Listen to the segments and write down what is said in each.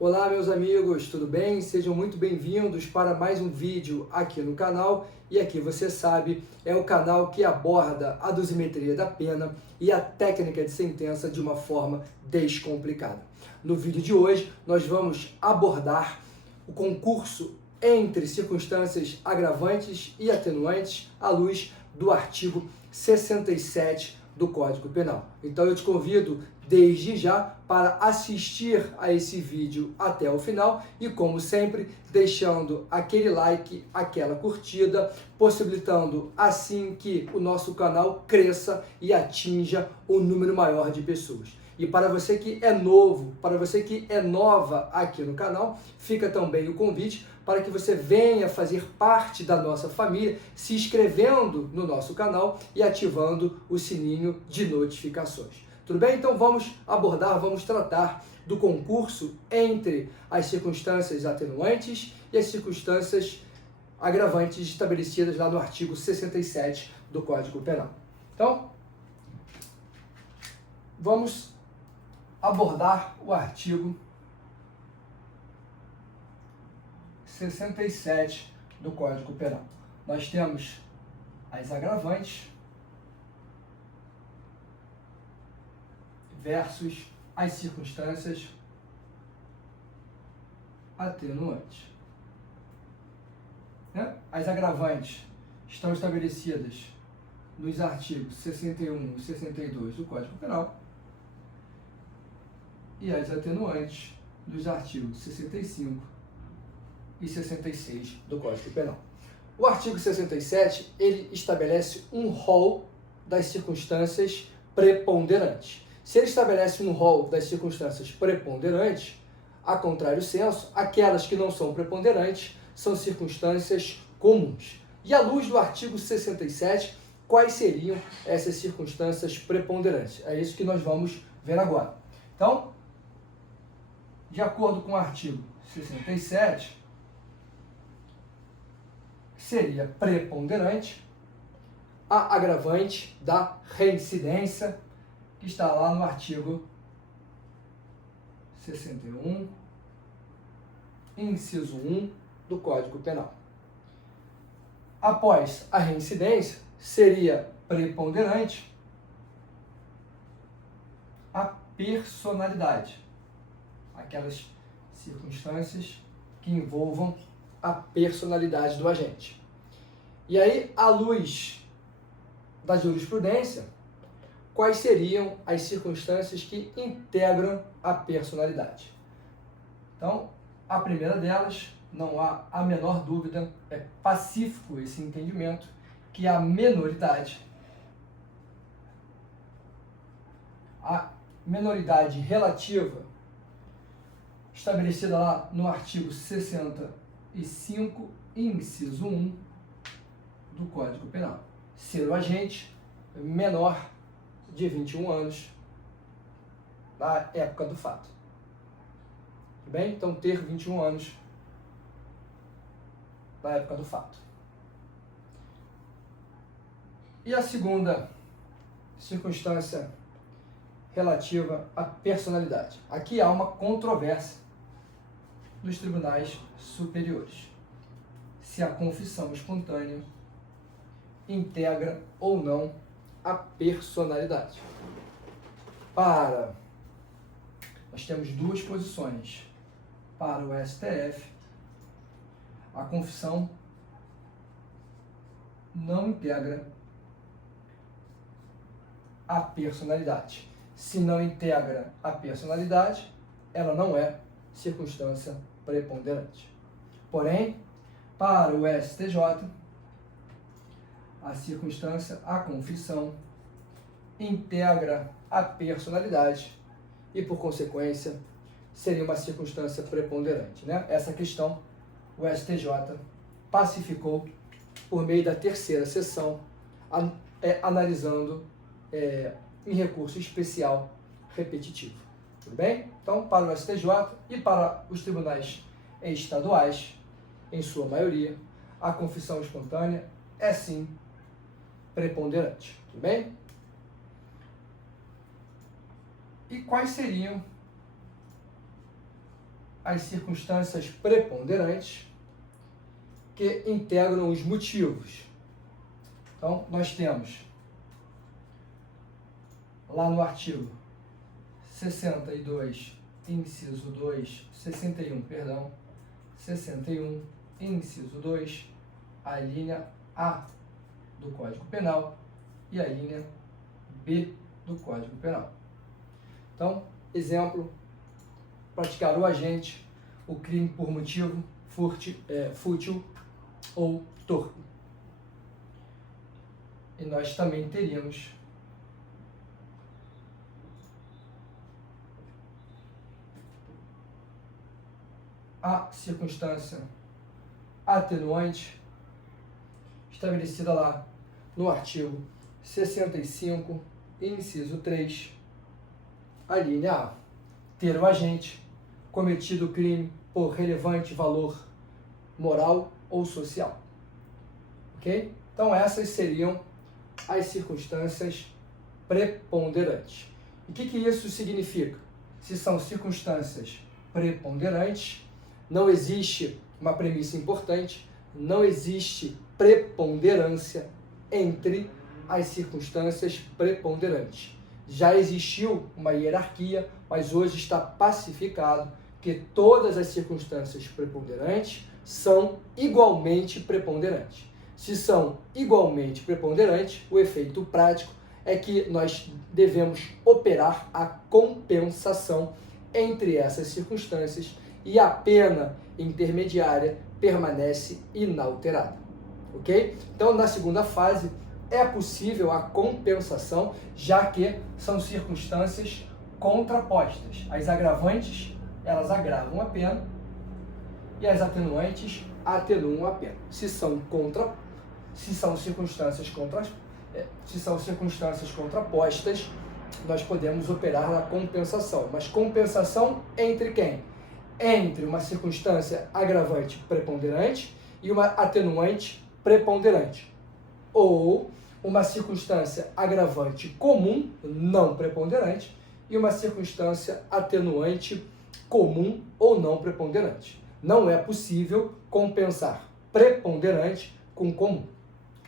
Olá meus amigos, tudo bem? Sejam muito bem-vindos para mais um vídeo aqui no canal. E aqui você sabe, é o canal que aborda a dosimetria da pena e a técnica de sentença de uma forma descomplicada. No vídeo de hoje nós vamos abordar o concurso entre circunstâncias agravantes e atenuantes à luz do artigo 67 do Código Penal. Então eu te convido desde já para assistir a esse vídeo até o final e, como sempre, deixando aquele like, aquela curtida, possibilitando assim que o nosso canal cresça e atinja um número maior de pessoas. E para você que é novo, para você que é nova aqui no canal, fica também o convite para que você venha fazer parte da nossa família, se inscrevendo no nosso canal e ativando o sininho de notificações. Tudo bem? Então vamos tratar do concurso entre as circunstâncias atenuantes e as circunstâncias agravantes estabelecidas lá no artigo 67 do Código Penal. Então, vamos abordar o artigo 67 do Código Penal. Nós temos as agravantes versus as circunstâncias atenuantes. As agravantes estão estabelecidas nos artigos 61 e 62 do Código Penal e as atenuantes dos artigos 65 e 66 do Código Penal. O artigo 67, ele estabelece um rol das circunstâncias preponderantes. Se ele estabelece um rol das circunstâncias preponderantes, a contrário senso, aquelas que não são preponderantes são circunstâncias comuns. E à luz do artigo 67, quais seriam essas circunstâncias preponderantes? É isso que nós vamos ver agora. Então, de acordo com o artigo 67, seria preponderante a agravante da reincidência, que está lá no artigo 61, inciso 1 do Código Penal. Após a reincidência, seria preponderante a personalidade, aquelas circunstâncias que envolvam a personalidade do agente. E aí, à luz da jurisprudência, quais seriam as circunstâncias que integram a personalidade? Então, a primeira delas, não há a menor dúvida, é pacífico esse entendimento, que a menoridade relativa, estabelecida lá no artigo 65, inciso 1 do Código Penal. Ser o agente menor de 21 anos na época do fato. Tudo bem? Então, ter 21 anos na época do fato. E a segunda circunstância relativa à personalidade. Aqui há uma controvérsia dos tribunais superiores. Se a confissão espontânea integra ou não a personalidade. Nós temos duas posições. Para o STF, a confissão não integra a personalidade. Se não integra a personalidade, ela não é circunstância preponderante. Porém, para o STJ, a confissão integra a personalidade e, por consequência, seria uma circunstância preponderante. Essa questão o STJ pacificou por meio da terceira sessão, analisando em recurso especial repetitivo. Tudo bem? Então, para o STJ e para os tribunais estaduais, em sua maioria, a confissão espontânea é sim preponderante. Tudo bem? E quais seriam as circunstâncias preponderantes que integram os motivos. Então, nós temos lá no artigo 62, inciso 2, 61, perdão, 61, inciso 2, a linha A do Código Penal e a linha B do Código Penal. Então, exemplo, praticar o agente, o crime por motivo fútil ou torpe. E nós também teríamos a circunstância atenuante estabelecida lá no artigo 65, inciso 3, a linha A. Ter o agente cometido o crime por relevante valor moral ou social. Ok? Então, essas seriam as circunstâncias preponderantes. E o que isso significa? Se são circunstâncias preponderantes, não existe uma premissa importante, não existe preponderância entre as circunstâncias preponderantes. Já existiu uma hierarquia, mas hoje está pacificado que todas as circunstâncias preponderantes são igualmente preponderantes. Se são igualmente preponderantes, o efeito prático é que nós devemos operar a compensação entre essas circunstâncias e a pena intermediária permanece inalterada. Ok? Então, na segunda fase, é possível a compensação, já que são circunstâncias contrapostas. As agravantes, elas agravam a pena e as atenuantes atenuam a pena. Se são circunstâncias contrapostas, nós podemos operar na compensação. Mas compensação entre quem? Entre uma circunstância agravante preponderante e uma atenuante preponderante. Ou uma circunstância agravante comum, não preponderante, e uma circunstância atenuante comum ou não preponderante. Não é possível compensar preponderante com comum.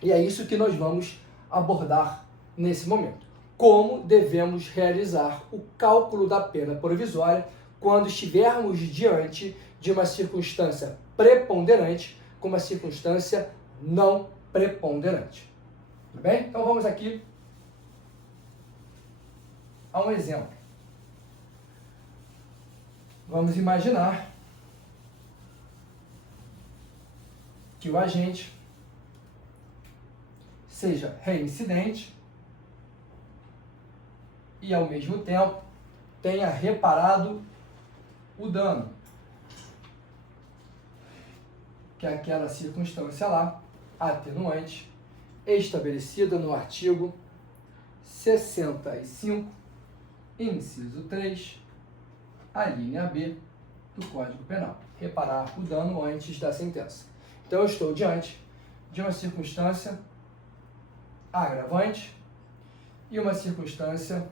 E é isso que nós vamos abordar nesse momento. Como devemos realizar o cálculo da pena provisória quando estivermos diante de uma circunstância preponderante com uma circunstância não preponderante. Tudo bem? Então vamos aqui a um exemplo. Vamos imaginar que o agente seja reincidente e, ao mesmo tempo, tenha reparado o dano, que é aquela circunstância lá, atenuante, estabelecida no artigo 65, inciso 3, a linha B do Código Penal. Reparar o dano antes da sentença. Então, eu estou diante de uma circunstância agravante e uma circunstância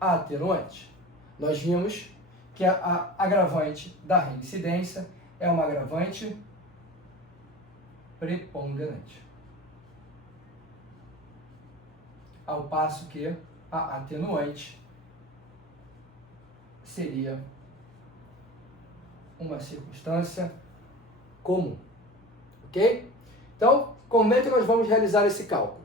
atenuante. Nós vimos que a agravante da reincidência é uma agravante preponderante, ao passo que a atenuante seria uma circunstância comum. Ok? Então, como é que nós vamos realizar esse cálculo?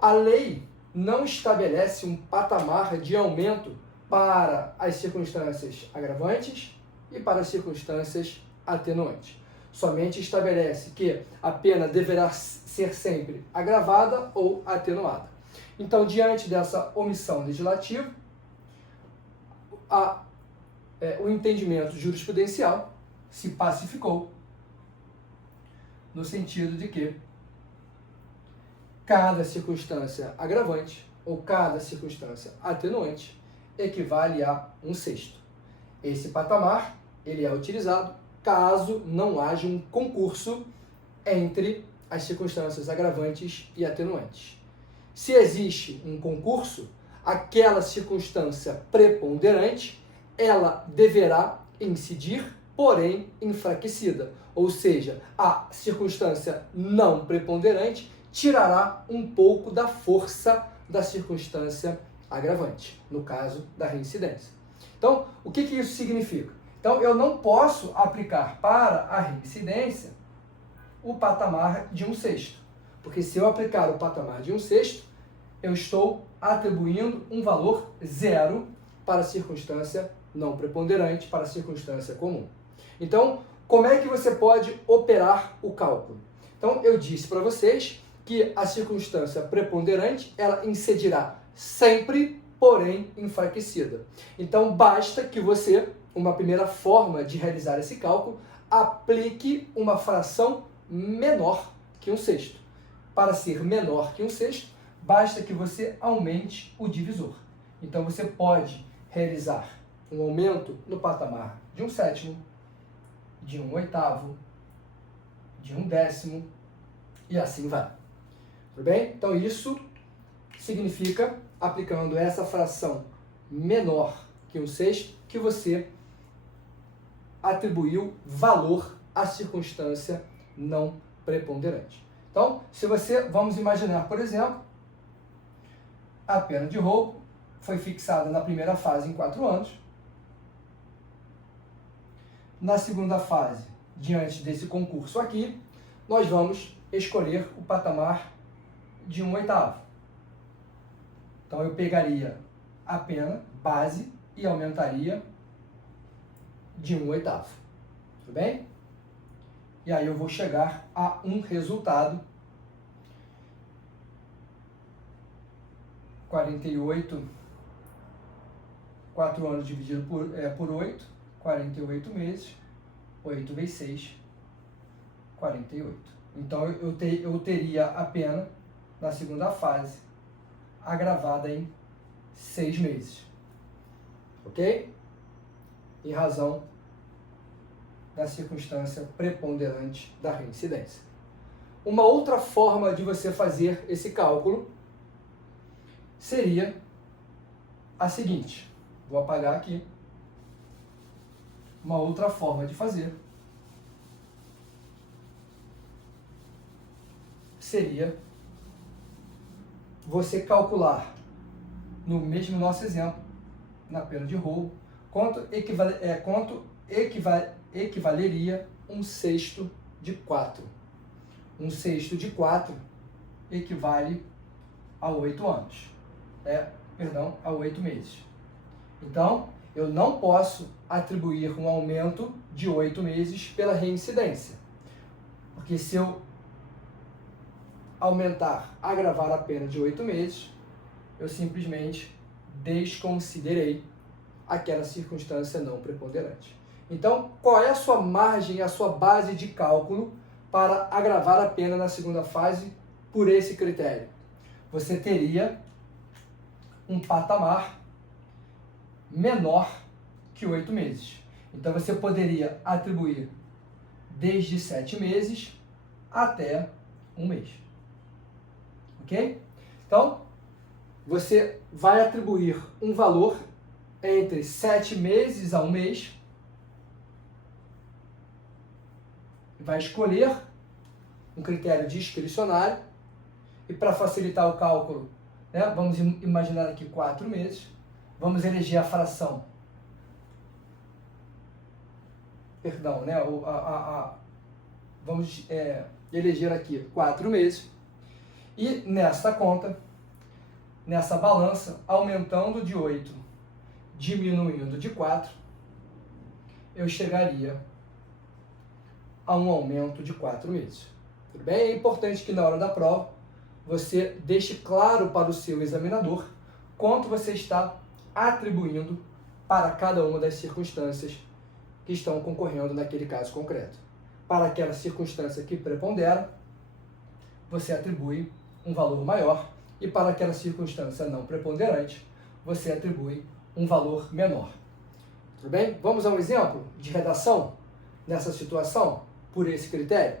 A lei não estabelece um patamar de aumento para as circunstâncias agravantes e para as circunstâncias atenuantes. Somente estabelece que a pena deverá ser sempre agravada ou atenuada. Então, diante dessa omissão legislativa, o entendimento jurisprudencial se pacificou no sentido de que cada circunstância agravante ou cada circunstância atenuante equivale a 1/6. Esse patamar ele é utilizado caso não haja um concurso entre as circunstâncias agravantes e atenuantes. Se existe um concurso, aquela circunstância preponderante, ela deverá incidir, porém enfraquecida. Ou seja, a circunstância não preponderante tirará um pouco da força da circunstância agravante, no caso da reincidência. Então, o que isso significa? Então, eu não posso aplicar para a reincidência o patamar de 1/6, porque se eu aplicar o patamar de 1/6, eu estou atribuindo um valor zero para a circunstância não preponderante, para a circunstância comum. Então, como é que você pode operar o cálculo? Então, eu disse para vocês que a circunstância preponderante, ela incidirá sempre, porém enfraquecida. Então, basta que você, uma primeira forma de realizar esse cálculo, aplique uma fração menor que 1/6. Para ser menor que 1/6, basta que você aumente o divisor. Então, você pode realizar um aumento no patamar de 1/7, de 1/8, de 1/10 e assim vai. Tudo bem? Então, isso significa, aplicando essa fração menor que 1/6, que você atribuiu valor à circunstância não preponderante. Então, se você, vamos imaginar, por exemplo, a pena de roubo foi fixada na primeira fase em 4 anos. Na segunda fase, diante desse concurso aqui, nós vamos escolher o patamar de 1/8. Então, eu pegaria a pena base e aumentaria de 1/8. Tudo bem? E aí eu vou chegar a um resultado 48, 4 anos dividido por 8, 48 meses, 8 vezes 6, 48. Então, eu teria a pena, na segunda fase, agravada em 6 meses. Ok? Em razão da circunstância preponderante da reincidência. Uma outra forma de você fazer esse cálculo seria a seguinte. Vou apagar aqui. Uma outra forma de fazer seria você calcular, no mesmo nosso exemplo, na pena de roubo, quanto equivaleria 1/6 de 4. 1/6 de 4 equivale a 8 anos. A 8 meses. Então, eu não posso atribuir um aumento de 8 meses pela reincidência. Porque se eu agravar a pena de 8 meses, eu simplesmente desconsiderei aquela circunstância não preponderante. Então, qual é a sua margem, a sua base de cálculo para agravar a pena na segunda fase por esse critério? Você teria um patamar menor que 8 meses. Então, você poderia atribuir desde 7 meses até 1 mês. Ok? Então, você vai atribuir um valor entre 7 meses a 1 mês. Vai escolher um critério discricionário. E para facilitar o cálculo, vamos imaginar aqui 4 meses. Vamos eleger a fração. Perdão, vamos eleger aqui 4 meses. E nessa conta, nessa balança, aumentando de 8, diminuindo de 4, eu chegaria a um aumento de 4 meses. Tudo bem? É importante que na hora da prova você deixe claro para o seu examinador quanto você está atribuindo para cada uma das circunstâncias que estão concorrendo naquele caso concreto. Para aquela circunstância que prepondera, você atribui um valor maior, e para aquela circunstância não preponderante, você atribui um valor menor. Tudo bem? Vamos a um exemplo de redação nessa situação, por esse critério?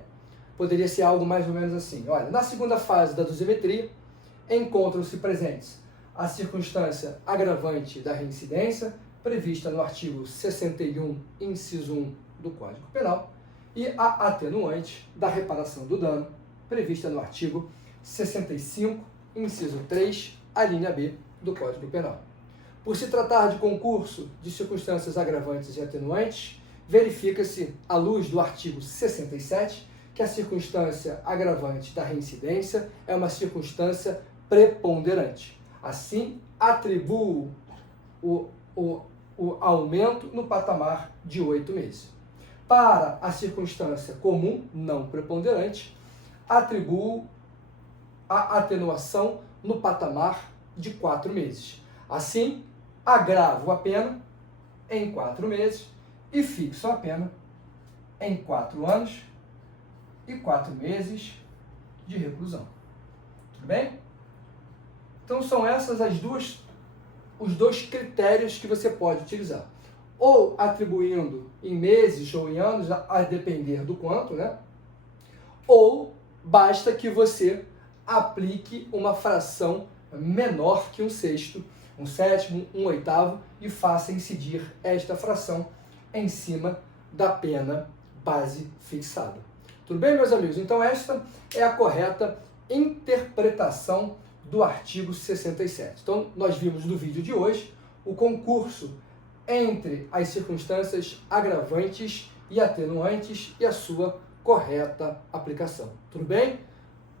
Poderia ser algo mais ou menos assim. Olha, na segunda fase da dosimetria, encontram-se presentes a circunstância agravante da reincidência, prevista no artigo 61, inciso 1 do Código Penal, e a atenuante da reparação do dano, prevista no artigo 65, inciso 3, a linha B do Código Penal. Por se tratar de concurso de circunstâncias agravantes e atenuantes, verifica-se, à luz do artigo 67, que a circunstância agravante da reincidência é uma circunstância preponderante. Assim, atribuo o aumento no patamar de 8 meses. Para a circunstância comum, não preponderante, atribuo a atenuação no patamar de 4 meses. Assim, agravo a pena em 4 meses e fixo a pena em 4 anos e 4 meses de reclusão. Tudo bem? Então são essas os dois critérios que você pode utilizar. Ou atribuindo em meses ou em anos, a depender do quanto, né? Ou basta que você aplique uma fração menor que um sexto, um sétimo, um oitavo e faça incidir esta fração em cima da pena base fixada. Tudo bem, meus amigos? Então esta é a correta interpretação do artigo 67. Então nós vimos no vídeo de hoje o concurso entre as circunstâncias agravantes e atenuantes e a sua correta aplicação. Tudo bem?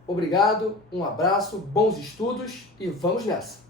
Obrigado, um abraço, bons estudos e vamos nessa!